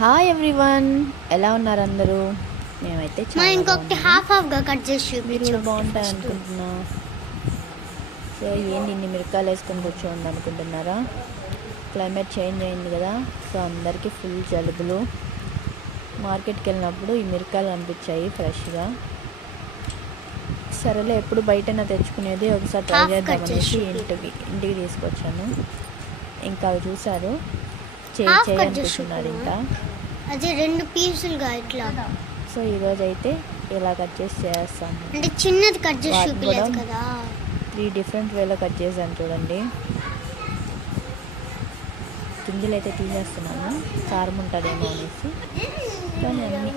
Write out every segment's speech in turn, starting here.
Hi everyone ఎలా ఉన్నారు అందరూ? మేమైతే ఇంకొకటి. హాఫ్ హాఫ్గా కట్ చేసి మీరు కూడా బాగుంటారు అనుకుంటున్నా సో ఏంటి ఇన్ని మిరకాయలు వేసుకొని కూర్చోండి అనుకుంటున్నారా? క్లైమేట్ చేంజ్ అయింది కదా. సో అందరికీ ఫుల్ జలుబులు. మార్కెట్కి వెళ్ళినప్పుడు ఈ మిరకాయలు అనిపించాయి ఫ్రెష్గా సరేలే ఎప్పుడు బయటనే తెచ్చుకునేది ఒకసారి ట్రై చేద్దామనేసి ఇంటికి ఇంటికి తీసుకొచ్చాను. ఇంకా అవి చూసారు చేయి Half చేయి cut చేసి అనుకుంటున్నారు ఇంకా. అది రెండు పీసులుగా ఇట్లా. సో ఈరోజు అయితే ఇలా కట్ చేసి చేస్తాను. అంటే చిన్నది కట్ చేసి కదా. త్రీ డిఫరెంట్ వేలో కట్ చేశాను చూడండి. గింజలు అయితే తీసేస్తున్నాను. కారం ఉంటుందేమో అనేసి. కానీ అన్ని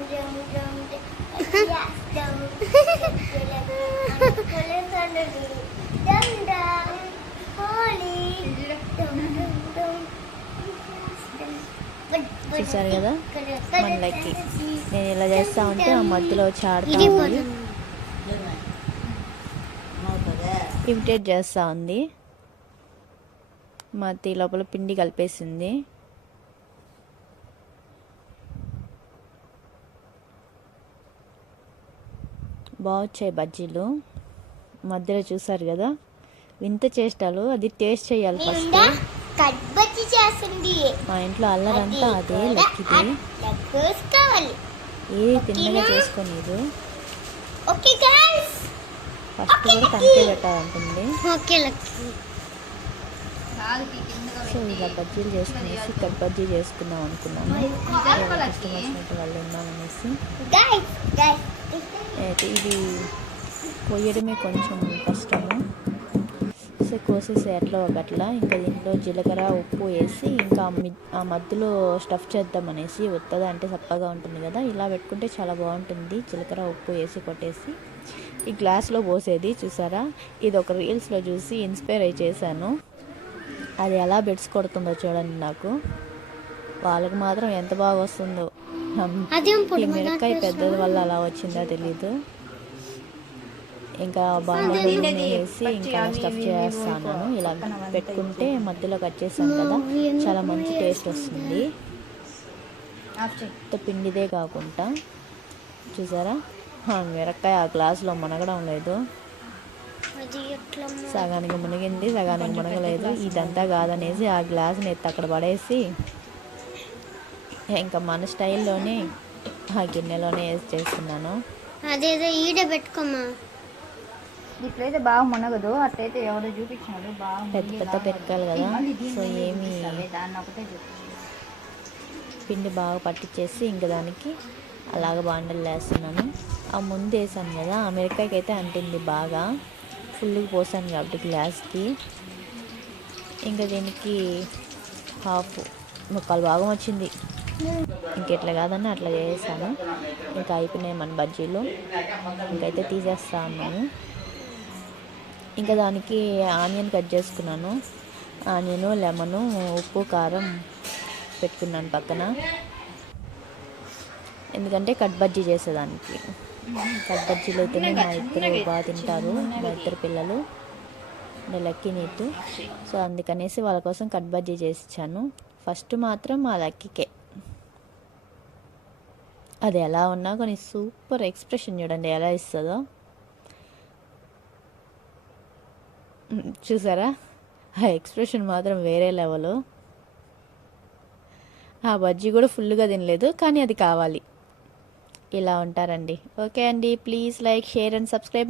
చూసారు కదా? మన లక్కీ. నేను ఇలా చేస్తా ఉంటే ఆ మధ్యలో వచ్చి ఆడుతూ ఉంది. ఇమిటేట్ చేస్తూ ఉంది. మధ్య లోపల పిండి కలిపేసింది. బాగొచ్చాయి బజ్జీలు. మధ్యలో చూసారు కదా? వింత చేష్టాలు. అది టేస్ట్ చేయాలి ఫస్ట్. కట్బచ్చి చేస్తుంది. మా ఇంట్లో అల్లరంతా అదే లక్కిది. లెక్కస్ కావాలి. ఏది తిన్నగా చేసుకునేది? Okay guys. ఫస్ట్ కూడా తనకే పెట్టాలంటుంది. Okay lucky. సో ఇలా బజ్జీలు చేసుకునేసి కట్ బజ్జీ చేసుకుందాం అనుకున్నాను. ఎవరికి ఇష్టం వచ్చినట్టు వాళ్ళు గైస్ అయితే ఇది కొయ్యడమే కొంచెం కష్టము. సో కోసేసి ఎట్లా ఒకట్లా ఇంకా దీంట్లో జీలకర్ర ఉప్పు వేసి ఇంకా ఆ మధ్యలో స్టఫ్ చేద్దామనేసి ఉత్తగా అంటే సప్పగా ఉంటుంది కదా ఇలా పెట్టుకుంటే చాలా బాగుంటుంది. జీలకర్ర ఉప్పు వేసి కొట్టేసి ఈ గ్లాస్లో పోసేది చూసారా? ఇది ఒక రీల్స్లో చూసి ఇన్స్పైర్ అయి చేశాను. అది ఎలా బెడ్స్ కొడుతుందో చూడండి నాకు. వాళ్ళకి మాత్రం ఎంత బాగా వస్తుందో. మిరపకాయ పెద్దది వల్ల అలా వచ్చిందో తెలీదు. ఇంకా బాండీలో నూనె వేసి ఇంకా స్టఫ్ చేస్తాను. ఇలా పెట్టుకుంటే మధ్యలో కట్ చేస్తాను కదా. చాలా మంచి టేస్ట్ వస్తుంది. పిండిదే కాకుండా చూసారా? ఆ మిరపకాయ ఆ గ్లాసులో మునగడం లేదు. సగానికి మునిగింది సగానికి మునగలేదు. ఇదంతా కాదనేసి ఆ గ్లాస్ని ఎత్తి అక్కడ పడేసి ఇంకా మన స్టైల్లోనే ఆ గిన్నెలోనే వేసి చేస్తున్నాను. అదేదో ఈడ పెట్టుకోమా ఇట్లయితే బాగా మునగదు అట్లయితే ఎవరో బాగా పెద్ద పెద్ద పెరకాలి కదా. సో ఏమి దాన్ని ఒకటే పిండి బాగా పట్టించేసి ఇంకా దానికి అలాగ బాండలు వేస్తున్నాను. ఆ ముందు వేసాను కదా ఆ మిరకాయకి అయితే అంటింది బాగా. ఫుల్గా పోసాను కాబట్టి గ్లాస్కి. ఇంకా దీనికి హాఫ్ ముక్కలు భాగం వచ్చింది. ఇంకెట్లా కాదని అట్లా చేసాను ఇంకా అయిపోయినాయి మన బజ్జీలు. ఇంకైతే తీసేస్తా ఉన్నాను. ఇంకా దానికి ఆనియన్ కట్ చేసుకున్నాను. ఆనియను లెమను ఉప్పు కారం పెట్టుకున్నాను పక్కన. ఎందుకంటే కట్ బజ్జీ చేసేదానికి. కట్ బజ్జీలు అయితేనే మా ఇద్దరు బాగా తింటారు. మా ఇద్దరు పిల్లలు. లక్కీ నీతు. సో అందుకనేసి వాళ్ళ కోసం కట్ బజ్జీ చేసి ఇచ్చాను ఫస్ట్ మాత్రం మా లక్కీకే. అది ఎలా ఉన్నా కొన్ని సూపర్ ఎక్స్ప్రెషన్ చూడండి ఎలా ఇస్తుందో మ్, చూసారా? ఆ ఎక్స్ప్రెషన్ మాత్రం వేరే లెవెల్. ఆ బజ్జీ కూడా ఫుల్గా తినలేదు కానీ అది కావాలి. ఇలా ఉంటారండి. ఓకే అండి please like share and subscribe my